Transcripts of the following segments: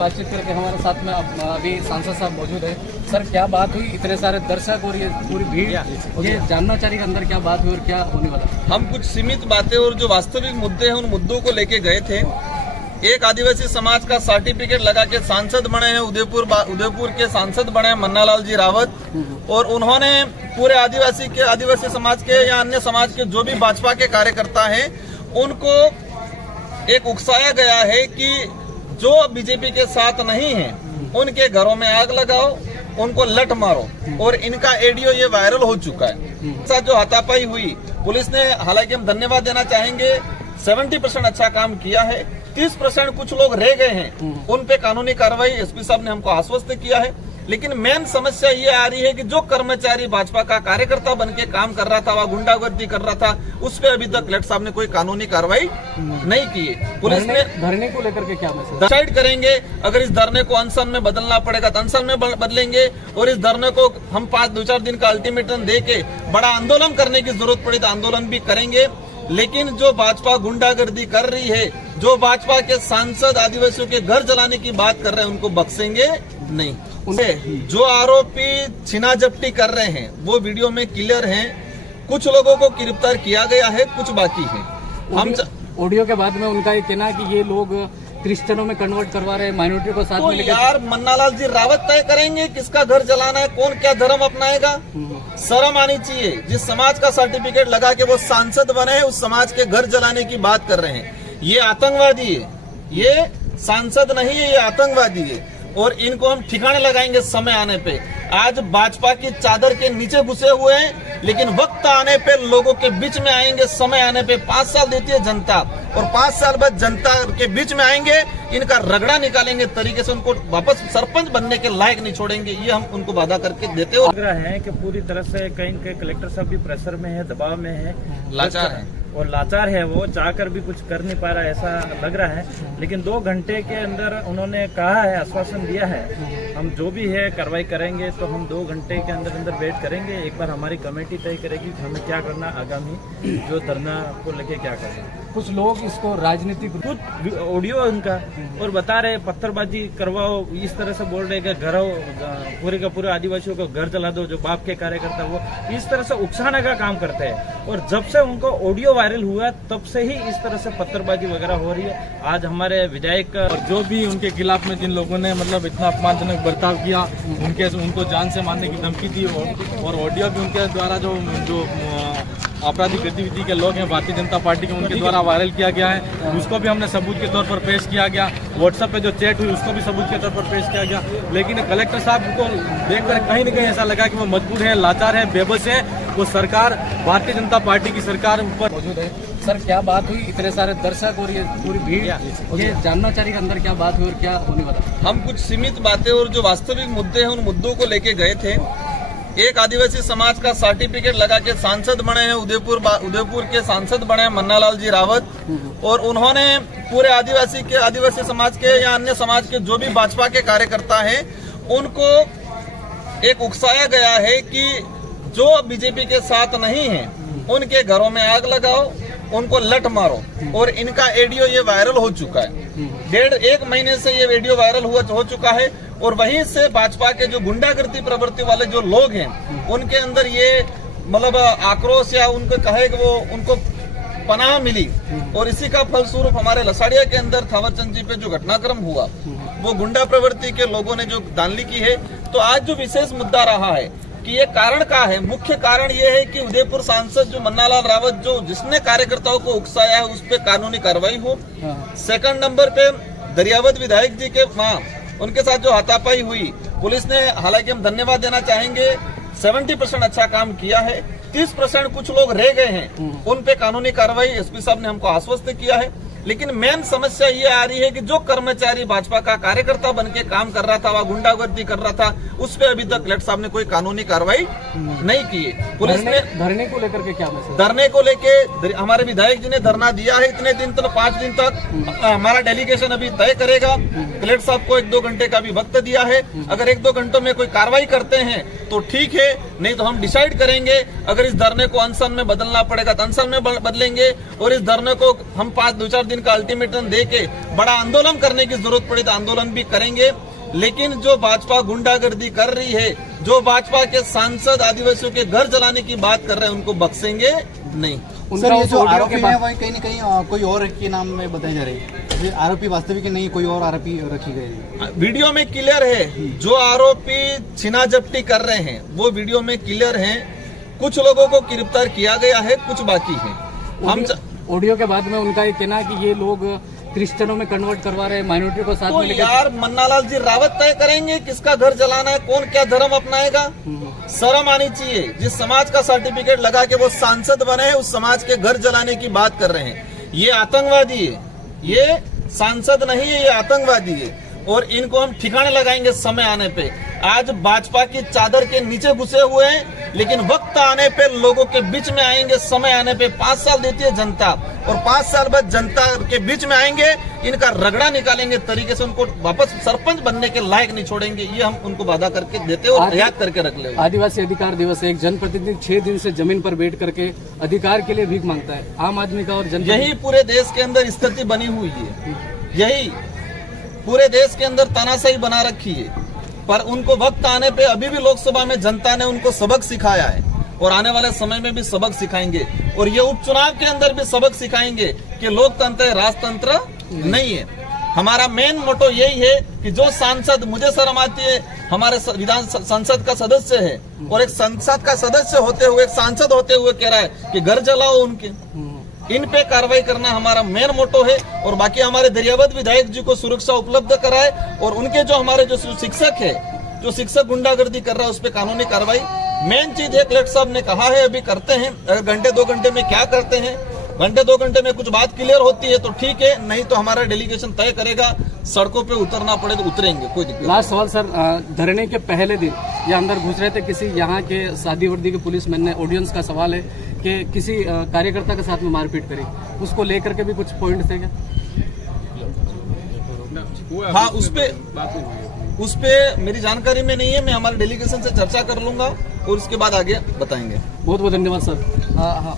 बातचीत करके हमारे साथ में अभी सांसद साहब मौजूद है। सर, क्या बात हुई? इतने सारे दर्शक और ये पूरी भीड़, ये जानना चाहिए कि अंदर क्या बात हुई और क्या होने वाला। हम कुछ सीमित बातें और जो वास्तविक मुद्दे हैं उन मुद्दों को लेके गए थे। एक आदिवासी समाज का सर्टिफिकेट लगा के सांसद बने हैं, उदयपुर के सांसद बने हैं मन्नालाल जी रावत, और उन्होंने पूरे आदिवासी समाज के या अन्य समाज के जो भी भाजपा के कार्यकर्ता हैं उनको एक उकसाया गया है कि जो बीजेपी के साथ नहीं है उनके घरों में आग लगाओ, उनको लठ मारो, और इनका ऑडियो ये वायरल हो चुका है। साथ जो हाथापाई हुई, पुलिस ने, हालांकि हम धन्यवाद देना चाहेंगे, 70% अच्छा काम किया है। 30% कुछ लोग रह गए हैं, उन पे कानूनी कार्रवाई एसपी साहब ने हमको आश्वस्त किया है। लेकिन मेन समस्या ये आ रही है कि जो कर्मचारी भाजपा का कार्यकर्ता बन के काम कर रहा था, वह गुंडागर्दी कर रहा था, उस पर अभी तक कलेक्टर साहब ने कोई कानूनी कार्रवाई नहीं की है। पुलिस ने धरने को लेकर के क्या मैसेज डिसाइड करेंगे, अगर इस धरने को अनशन में बदलना पड़ेगा तो अनशन में बदलेंगे, और इस धरने को हम 2-4 दिन का अल्टीमेटम दे के बड़ा आंदोलन करने की जरूरत पड़ी तो आंदोलन भी करेंगे। लेकिन जो भाजपा गुंडागर्दी कर रही है, जो भाजपा के सांसद आदिवासियों के घर जलाने की बात कर रहे हैं, उनको बख्शेंगे नहीं। जो आरोपी छीना झपटी कर रहे हैं वो वीडियो में क्लियर हैं। कुछ लोगों को गिरफ्तार किया गया है, कुछ बाकी है। हम ऑडियो के बाद में उनका ये कहना कि ये लोग क्रिश्चियनों में कन्वर्ट करवा रहे हैं, माइनॉरिटी को साथ में लेकर। यार, मन्नालाल जी रावत तय करेंगे किसका घर जलाना है, कौन क्या धर्म अपनाएगा। शर्म आनी चाहिए। जिस समाज का सर्टिफिकेट लगा के वो सांसद बने हैं, उस समाज के घर जलाने की बात कर रहे हैं। ये आतंकवादी है, ये सांसद नहीं है, ये आतंकवादी है, और इनको हम ठिकाने लगाएंगे समय आने पे। आज भाजपा की चादर के नीचे घुसे हुए हैं, लेकिन वक्त आने पे लोगों के बीच में आएंगे। समय आने पे 5 साल देती है जनता, और 5 साल बाद जनता के बीच में आएंगे, इनका रगड़ा निकालेंगे तरीके से, उनको वापस सरपंच बनने के लायक नहीं छोड़ेंगे। ये हम उनको वादा करके देते हो। लग रहा है कि पूरी तरह से कहीं कलेक्टर साहब भी प्रेशर में है, दबाव में है, लाचार है, और लाचार है। वो चाहकर भी कुछ कर नहीं पा रहा है, ऐसा लग रहा है। लेकिन 2 घंटे के अंदर उन्होंने कहा है, आश्वासन दिया है, हम जो भी है कार्रवाई करेंगे। तो हम 2 घंटे के अंदर वेट करेंगे। एक बार हमारी कमेटी तय करेगी कि हमें क्या करना, आगामी जो धरना को लेके क्या करना। कुछ लोग इसको राजनीतिक, कुछ ऑडियो उनका, और बता रहे पत्थरबाजी करवाओ, इस तरह से बोल रहे कि घरों पूरे का पूरे आदिवासियों को घर जला दो, जो बाप के कार्यकर्ता वो इस तरह से उकसाने का काम करते हैं। और जब से उनको ऑडियो वायरल हुआ तब से ही इस तरह से पत्थरबाजी वगैरह हो रही है। आज हमारे विधायक और जो भी उनके खिलाफ में जिन लोगों ने मतलब इतना अपमानजनक बर्ताव किया, उनको जान से मारने की धमकी दी, और ऑडियो भी उनके द्वारा जो आपराधिक गतिविधि के लोग हैं भारतीय जनता पार्टी के, उनके द्वारा वायरल किया गया है। उसको भी हमने सबूत के तौर पर पेश किया गया। व्हाट्सएप पे जो चैट हुई उसको भी सबूत के तौर पर पेश किया गया। लेकिन कलेक्टर साहब को देखकर कहीं न कहीं ऐसा लगा कि वो मजबूर है, लाचार है, बेबस है। वो सरकार, भारतीय जनता पार्टी की सरकार ऊपर मौजूद है। सर, क्या बात हुई? इतने सारे दर्शक और ये पूरी भीड़, ये जानना चाहिए कि अंदर क्या बात हुई और क्या होने वाला। हम कुछ सीमित बातें और जो वास्तविक मुद्दे हैं उन मुद्दों को लेके गए थे। एक आदिवासी समाज का सर्टिफिकेट लगा के सांसद बने हैं, उदयपुर के सांसद बने हैं मन्नालाल जी रावत, और उन्होंने पूरे आदिवासी समाज के या अन्य समाज के जो भी भाजपा के कार्यकर्ता हैं उनको एक उकसाया गया है कि जो बीजेपी के साथ नहीं है उनके घरों में आग लगाओ, उनको लठ मारो, और इनका ऑडियो ये वायरल हो चुका है। 1.5 महीने से ये वीडियो वायरल हो चुका है, और वहीं से भाजपा के जो गुंडागर्दी प्रवृत्ति वाले जो लोग हैं उनके अंदर ये मतलब आक्रोश, या उनको कहे कि वो उनको पनाह मिली, और इसी का फलस्वरूप हमारे लसाड़िया के अंदर थावरचंद जी पे जो घटनाक्रम हुआ, वो गुंडा प्रवृत्ति के लोगों ने जो दानली की है। तो आज जो विशेष मुद्दा रहा है कि ये कारण का है, मुख्य कारण ये है कि उदयपुर सांसद जो मन्नालाल रावत, जो जिसने कार्यकर्ताओं को उकसाया है, उस पर कानूनी कार्रवाई हो। 2nd नंबर पे दरियावत विधायक जी के उनके साथ जो हाथापाई हुई, पुलिस ने, हालांकि हम धन्यवाद देना चाहेंगे, 70% अच्छा काम किया है। 30% कुछ लोग रह गए हैं, उन पे कानूनी कार्रवाई एसपी साहब ने हमको आश्वस्त किया है। लेकिन मेन समस्या ये आ रही है कि जो कर्मचारी भाजपा का कार्यकर्ता बन के काम कर रहा था, वह गुंडागर्दी कर रहा था, उस पर अभी तक कलेक्टर साहब ने कोई कानूनी कार्रवाई नहीं की है। पुलिस ने धरने को लेकर के क्या मैसेज? धरने को लेके हमारे विधायक जी ने धरना दिया है इतने दिन तक, 5 दिन तक। हमारा डेलीगेशन अभी तय करेगा। कलेक्टर साहब को 1-2 घंटे का भी वक्त दिया है। अगर 1-2 घंटों में कोई कार्रवाई करते हैं तो ठीक है, नहीं तो हम डिसाइड करेंगे, अगर इस धरने को अनशन में बदलना पड़ेगा तो अनशन में बदलेंगे, और इस धरने को हम 2-4 दिन का अल्टीमेटम दे के बड़ा आंदोलन करने की जरूरत पड़ी तो आंदोलन भी करेंगे। लेकिन जो भाजपा गुंडागर्दी कर रही है, जो भाजपा के सांसद आदिवासियों के घर जलाने की बात कर रहे हैं, उनको बख्शेंगे नहीं। सर, ये जो आरोपी है वही कहीं न कहीं कोई और के नाम में बताए जा रहे हैं। ये आरोपी वास्तविक नहीं, कोई और आरोपी रखी गई। वीडियो में क्लियर है, जो आरोपी छीना झपटी कर रहे हैं वो वीडियो में क्लियर है। कुछ लोगों को गिरफ्तार किया गया है, कुछ बाकी है। हम ऑडियो के बाद में उनका ये कहना है कि ये लोग क्रिश्चियनों में कन्वर्ट करवा रहे हैं, माइनॉरिटी को साथ तो में लेकर। यार मन्नालाल जी रावत तय करेंगे किसका घर जलाना है, कौन क्या धर्म अपनाएगा। शर्म आनी चाहिए। जिस समाज का सर्टिफिकेट लगा के वो सांसद बने हैं, उस समाज के घर जलाने की बात कर रहे हैं। ये आतंकवादी है, ये सांसद नहीं है, ये आतंकवादी है और इनको हम ठिकाने लगाएंगे समय आने पे। आज भाजपा की चादर के नीचे घुसे हुए हैं, लेकिन वक्त आने पे लोगों के बीच में आएंगे। समय आने पे 5 साल देती है जनता और 5 साल बाद जनता के बीच में आएंगे, इनका रगड़ा निकालेंगे तरीके से, उनको वापस सरपंच बनने के लायक नहीं छोड़ेंगे। ये हम उनको वादा करके देते और याद करके रख ले। आदिवासी अधिकार दिवस है, एक जनप्रतिनिधि 6 दिन से जमीन पर बैठ करके अधिकार के लिए भीख मांगता है। आम आदमी का और यही पूरे देश के अंदर स्थिति बनी हुई है, यही पूरे देश के अंदर तानाशाही बना रखी है। पर उनको वक्त आने पे अभी भी लोकसभा में जनता ने उनको सबक सिखाया है और आने वाले समय में भी सबक सिखाएंगे और ये उपचुनाव के अंदर भी सबक सिखाएंगे कि लोकतंत्र है, राजतंत्र नहीं है। हमारा मेन मोटो यही है कि जो सांसद, मुझे शर्म आती है, हमारे विधान संसद का सदस्य है और एक संसद का सदस्य होते हुए, एक सांसद होते हुए कह रहा है कि घर जलाओ उनके, इन पे कार्रवाई करना हमारा मेन मोटो है। और बाकी हमारे दरियावद विधायक जी को सुरक्षा उपलब्ध कराए और उनके जो हमारे जो शिक्षक है, जो शिक्षक गुंडागर्दी कर रहा है, उस पर कानूनी कार्रवाई। मेन चीज है, कलेक्टर साहब ने कहा है अभी करते हैं। अगर घंटे 2 घंटे में क्या करते हैं, घंटे 2 घंटे में कुछ बात क्लियर होती है तो ठीक है, नहीं तो हमारा डेलीगेशन तय करेगा, सड़कों पे उतरना पड़े तो उतरेंगे, कोई दिक्कत। लास्ट सवाल सर, धरने के पहले दिन ये अंदर घुस रहे थे, किसी यहाँ के शादी वर्दी के पुलिसमैन ने, ऑडियंस का सवाल है कि किसी कार्यकर्ता के साथ में मारपीट करी, उसको लेकर के भी कुछ पॉइंट थे क्या? हाँ, उस पे मेरी जानकारी में नहीं है, मैं हमारे डेलीगेशन से चर्चा कर लूंगा और उसके बाद आगे बताएंगे। बहुत बहुत धन्यवाद सर। हाँ,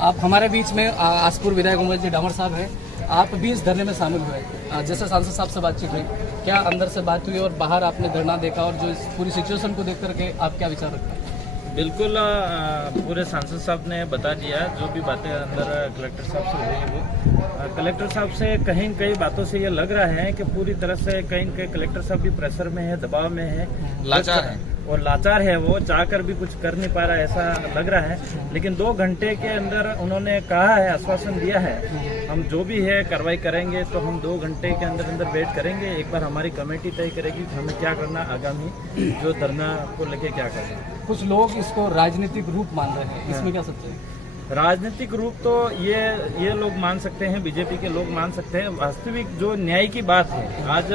आप हमारे बीच में आसपुर विधायक उमेश जी डामर साहब हैं, आप भी इस धरने में शामिल हुए। जैसे सांसद साहब से बातचीत हुई, क्या अंदर से बात हुई और बाहर आपने धरना देखा और जो इस पूरी सिचुएशन को देख करके आप क्या विचार रखते हैं? बिल्कुल, पूरे सांसद साहब ने बता दिया जो भी बातें अंदर कलेक्टर साहब से हुई वो। कलेक्टर साहब से कहीं कई बातों से ये लग रहा है कि पूरी तरह से कहीं कहीं कलेक्टर साहब भी प्रेशर में है, दबाव में है, लाचार है और लाचार है, वो चाहकर भी कुछ कर नहीं पा रहा है, ऐसा लग रहा है। लेकिन 2 घंटे के अंदर उन्होंने कहा है, आश्वासन दिया है, हम जो भी है कार्रवाई करेंगे। तो हम 2 घंटे के अंदर अंदर वेट करेंगे। एक बार हमारी कमेटी तय करेगी कि हमें क्या करना, आगामी जो धरना को लेके क्या करना। कुछ लोग इसको राजनीतिक रूप मान रहे हैं, इसमें क्या सच है? राजनीतिक रूप तो ये लोग मान सकते हैं, बीजेपी के लोग मान सकते हैं। वास्तविक जो न्याय की बात है, आज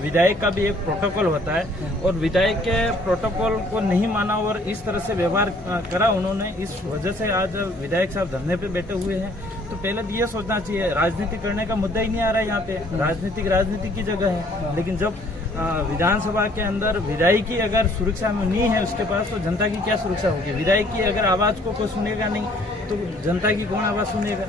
विधायक का भी एक प्रोटोकॉल होता है और विधायक के प्रोटोकॉल को नहीं माना और इस तरह से व्यवहार करा उन्होंने, इस वजह से आज विधायक साहब धरने पे बैठे हुए हैं। तो पहले तो ये सोचना चाहिए, राजनीति करने का मुद्दा ही नहीं आ रहा है यहाँ पे, राजनीति की जगह है। लेकिन जब विधानसभा के अंदर विधायक की अगर सुरक्षा में नहीं है उसके पास, तो जनता की क्या सुरक्षा होगी? विधायक की अगर आवाज को कोई सुनेगा नहीं तो जनता की कौन आवाज सुनेगा?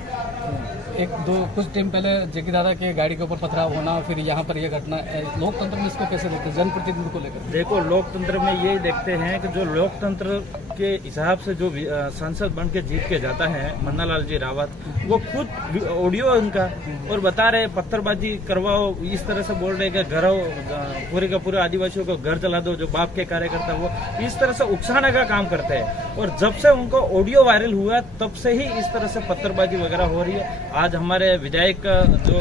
कुछ टाइम पहले जेकी दादा के गाड़ी के ऊपर पथराव होना, फिर यहाँ पर यह घटना, लोकतंत्र में इसको कैसे देखते हैं, जनप्रतिनिधि को लेकर? देखो, लोकतंत्र में यही देखते हैं कि जो लोकतंत्र के हिसाब से जो सांसद बन के जीत के जाता है मन्नालाल जी रावत, वो खुद ऑडियो उनका और बता रहे पत्थरबाजी करवाओ, इस तरह से बोल रहे कि घरों पूरे का पूरे आदिवासियों को घर जला दो, जो बाप के कार्यकर्ता, वो इस तरह से उकसाने का काम करते हैं। और जब से उनको ऑडियो वायरल हुआ तब से ही इस तरह से पत्थरबाजी वगैरह हो रही है। आज हमारे विधायक जो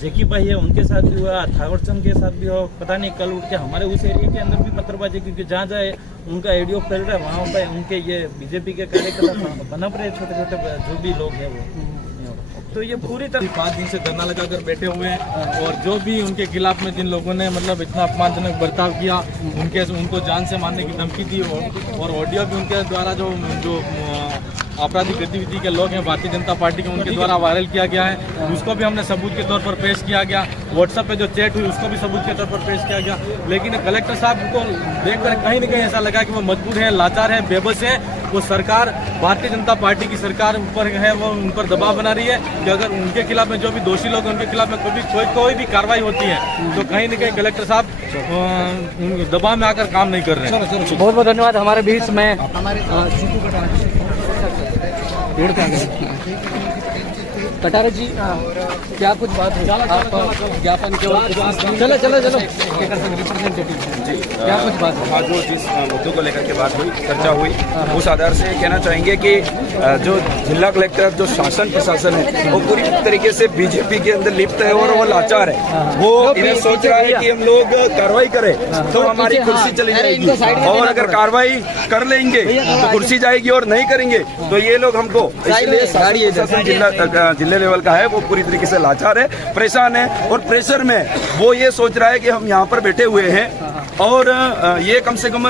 जेकी भाई है उनके साथ भी हुआ, थावरचंद के साथ भी हो, पता नहीं कल उठ के हमारे उस एरिया के अंदर भी पत्थरबाजी, क्योंकि जहाँ जाए उनका ऑडियो फैल रहा है, वहाँ पे उनके ये बीजेपी के कार्यकर्ता बनप रहे, छोटे छोटे जो भी लोग हैं वो। तो ये पूरी तरह 5 दिन से धरना लगाकर बैठे हुए हैं और जो भी उनके खिलाफ में जिन लोगों ने मतलब इतना अपमानजनक बर्ताव किया, उनको जान से मारने की धमकी दी और ऑडियो भी उनके द्वारा जो आपराधिक गतिविधि के लोग हैं भारतीय जनता पार्टी के, उनके द्वारा वायरल किया गया है, उसको भी हमने सबूत के तौर पर पेश किया गया। व्हाट्सएप पे जो चैट हुई उसको भी सबूत के तौर पर पेश किया गया। लेकिन कलेक्टर साहब को देखकर कहीं न कहीं ऐसा लगा कि वो मजबूर है, लाचार है, बेबस है वो सरकार भारतीय जनता पार्टी की सरकार ऊपर है, वो उन पर दबाव बना रही है कि अगर उनके खिलाफ में जो भी दोषी लोग हैं उनके खिलाफ में कोई भी कार्रवाई होती है तो कहीं न कहीं कलेक्टर साहब दबाव में आकर काम नहीं कर रहे हैं। बहुत बहुत धन्यवाद। हमारे बीच में कटारा जी, क्या कुछ बात है आप ज्ञापन के चलो रिप्रेजेंटेटिव क्या कुछ बात है? आज जो जिस मुद्दों को लेकर के बात हुई, चर्चा हुई, उस आधार से कहना चाहेंगे कि जो जिला कलेक्टर जो शासन प्रशासन है वो पूरी तरीके से बीजेपी के अंदर लिप्त है और वो लाचार है। वो इन्हें सोच रहा है कि हम लोग कार्रवाई करें तो हमारी कुर्सी चली जाएगी, और अगर कार्रवाई कर लेंगे तो कुर्सी जाएगी, और नहीं करेंगे तो ये लोग हमको, इसलिए शासन प्रशासन जिले लेवल का है वो पूरी तरीके से लाचार है, परेशान है, और प्रेशर में वो ये सोच रहा है कि हम यहाँ पर बैठे हुए हैं और ये कम से कम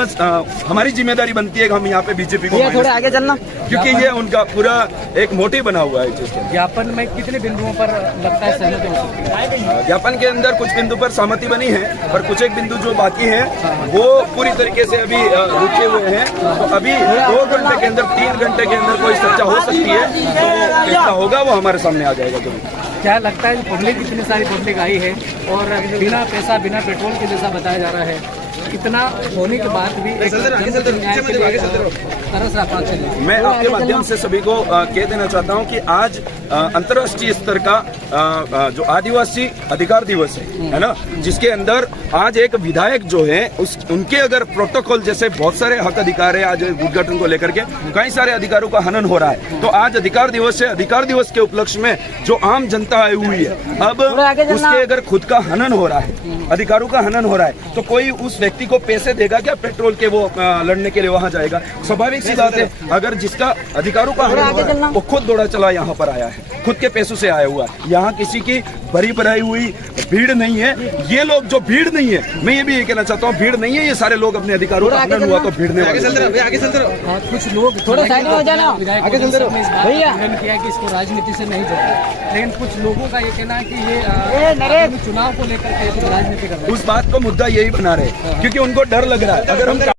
हमारी जिम्मेदारी बनती है कि हम यहाँ पे बीजेपी को थोड़ा आगे चलना, क्योंकि ये उनका पूरा एक मोटिव बना हुआ है चीज के। ज्ञापन में कितने बिंदुओं पर लगता है सहमति हो सकती है? ज्ञापन के अंदर कुछ बिंदु पर सहमति बनी है, पर कुछ एक बिंदु जो बाकी है वो पूरी तरीके से अभी रुके हुए हैं। तो अभी 2 घंटे के अंदर 3 घंटे के अंदर कोई चर्चा हो सकती है, तो कैसा होगा वो हमारे सामने आ जाएगा। जो क्या लगता है पब्लिक, इतनी सारी पब्लिक आई है और बिना पैसा बिना पेट्रोल के जैसा बताया जा रहा है, इतना होने के बाद भी मैं आपके माध्यम से सभी को कह देना चाहता हूं कि आज अंतर्राष्ट्रीय स्तर का जो आदिवासी अधिकार दिवस है ना, जिसके अंदर आज एक विधायक जो है उनके अगर प्रोटोकॉल जैसे बहुत सारे हक अधिकार है, आज उद्घाटन को लेकर के कई सारे अधिकारों का हनन हो रहा है, तो आज अधिकार दिवस है। अधिकार दिवस के उपलक्ष्य में जो आम जनता आई हुई है, अब उसके अगर खुद का हनन हो रहा है, अधिकारों का हनन हो रहा है, तो कोई उस व्यक्ति को पैसे देगा क्या पेट्रोल के वो लड़ने के लिए वहां जाएगा? स्वाभाविक सी बात है, अगर जिसका अधिकारों का हनन हो रहा है वो खुद दौड़ा चला यहाँ पर आया है, खुद के पैसों से आया हुआ है, यहाँ किसी की भरी भराई हुई भीड़ नहीं है। ये लोग जो भीड़ नहीं है, मैं ये भी कहना चाहता हूँ, भीड़ नहीं है, ये सारे लोग अपने अधिकारों का हनन हुआ तो भीड़ने वाले। कुछ लोग थोड़ा साइड में हो जाना, आगे चलते रहो भैया, किया कि इसको राजनीति से नहीं जोड़ते, लेकिन कुछ लोगों का ये कहना है कि ये चुनाव को लेकर के राजनीति कर रहे हैं। उस बात को मुद्दा यही बना रहे, क्योंकि उनको डर लग रहा है अगर हम